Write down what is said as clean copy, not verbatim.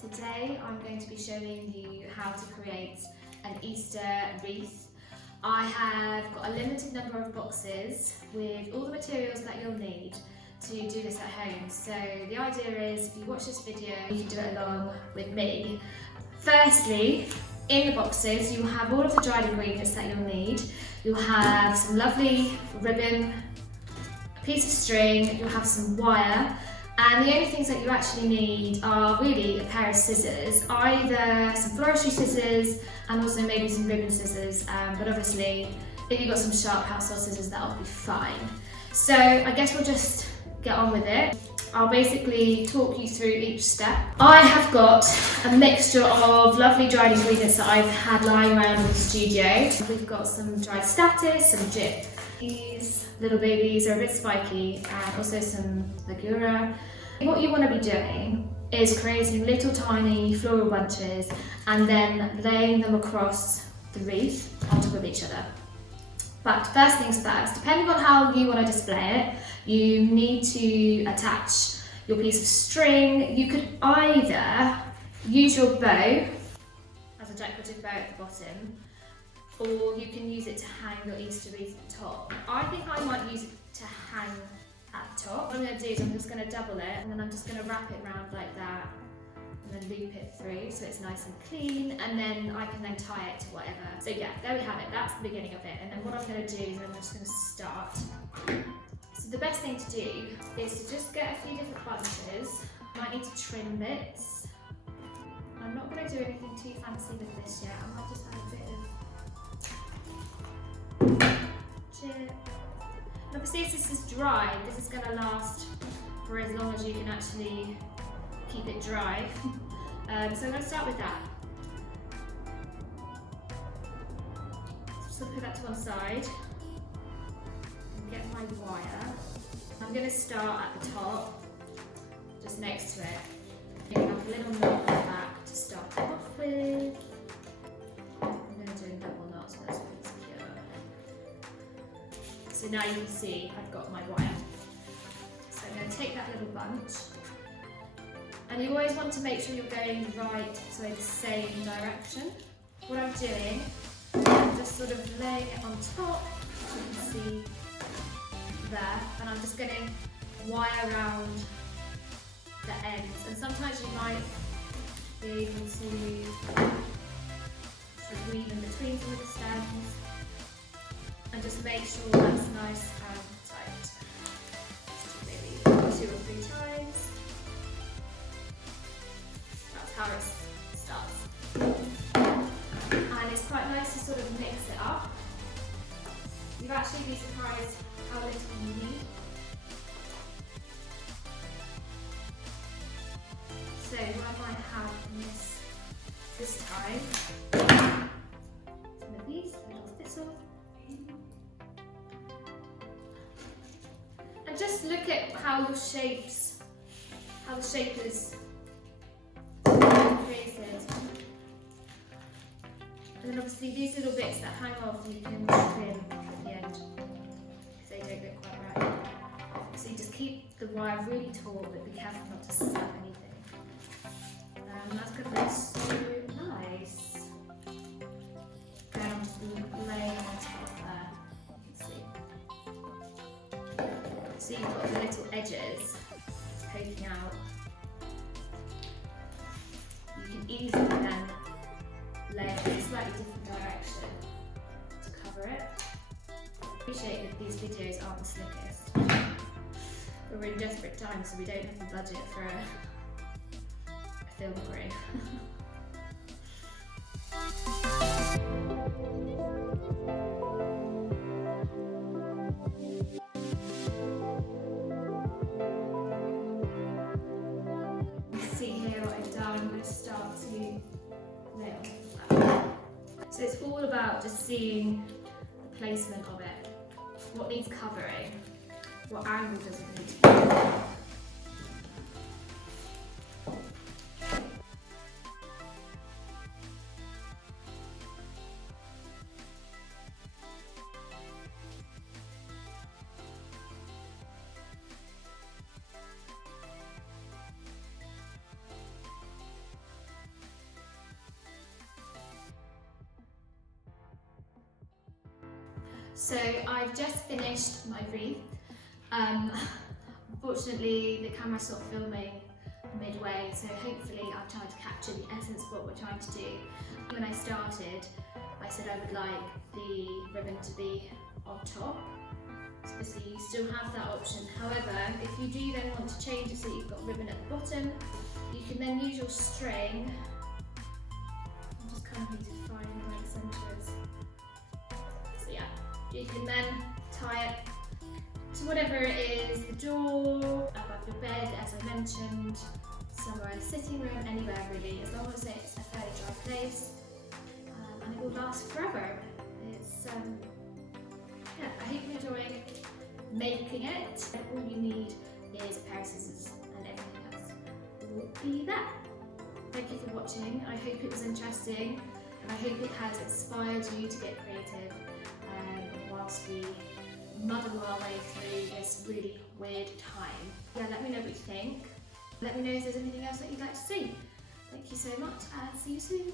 Today I'm going to be showing you how to create an Easter wreath. I have got a limited number of boxes with all the materials that you'll need to do this at home. So the idea is, if you watch this video, you can do it along with me. Firstly, in the boxes you'll have all of the dried ingredients that you'll need. You'll have some lovely ribbon, a piece of string, you'll have some wire, and the only things that you actually need are really a pair of scissors, either some floristry scissors and also maybe some ribbon scissors, but obviously if you've got some sharp household scissors, that'll be fine. So I guess we'll just get on with it. I'll basically talk you through each step. I have got a mixture of lovely dried ingredients that I've had lying around in the studio. We've got some dried statice, some gyp. These little babies are a bit spiky, and also some legura. What you want to be doing is creating little tiny floral bunches and then laying them across the wreath on top of each other. But first things first, depending on how you want to display it, you need to attach your piece of string. You could either use your bow as a decorative bow at the bottom, or you can use it to hang your Easter wreath at the top. I think I might use it to hang at the top. What I'm going to do is I'm just going to double it, and then I'm just going to wrap it around like that, and then loop it through so it's nice and clean, and then I can then tie it to whatever. So yeah, there we have it, that's the beginning of it. And then what I'm going to do is I'm just going to start. So the best thing to do is to just get a few different bunches. You might need to trim bits. I'm not going to do anything too fancy with this yet. I might just add a bit of chip. And obviously as this is dry, this is going to last for as long as you can actually keep it dry. So I'm going to start with that. So put that to one side and get my wire. I'm going to start at the top, just next to it. Make up a little knot at the back to start off with. I'm going to do a double knot so that's really secure. So now you can see I've got my wire. So I'm going to take that little bunch. And you always want to make sure you're going right, so the same direction. What I'm doing, I'm just sort of laying it on top, as you can see there, and I'm just going to wire around the ends. And sometimes you might be able to sort of weave in between some of the stems, and just make sure that's nice and tight. Just maybe 2 or 3 times. How it starts. And it's quite nice to sort of mix it up. You'll actually be surprised how little you need. So what I might have in this time, some of these little thistle. And just look at how the shape is created. And then obviously these little bits that hang off you can trim at the end if they don't look quite right. So you just keep the wire really taut, but be careful not to snap anything. That's going to look so nice. And I'm just laying on top there, you can see. So you've got the little edges poking out. You can easily then lay it in a slightly different direction to cover it. I appreciate that these videos aren't the slickest. We're in desperate times, so we don't have the budget for a film crew. See here what I've done. I'm going to start to lay on that. So it's all about just seeing the placement of it. What needs covering? What angle does it need to be? So I've just finished my wreath. Unfortunately, the camera stopped filming midway, so hopefully I've tried to capture the essence of what we're trying to do. When I started, I said I would like the ribbon to be on top. So obviously you still have that option. However, if you do then want to change it so you've got ribbon at the bottom, you can then use your string. I just kind of need to find where the centre is. So yeah, you can then tie it to whatever it is, the door, above your bed, as I mentioned, somewhere in the sitting room, anywhere really, as long as it's a fairly dry place, and it will last forever. It's yeah, I hope you're enjoying making it. All you need is a pair of scissors and everything else will be there. Thank you for watching. I hope it was interesting and I hope it has inspired you to get creative whilst we muddle our way through this really weird time. Yeah, let me know what you think. Let me know if there's anything else that you'd like to see. Thank you so much and see you soon.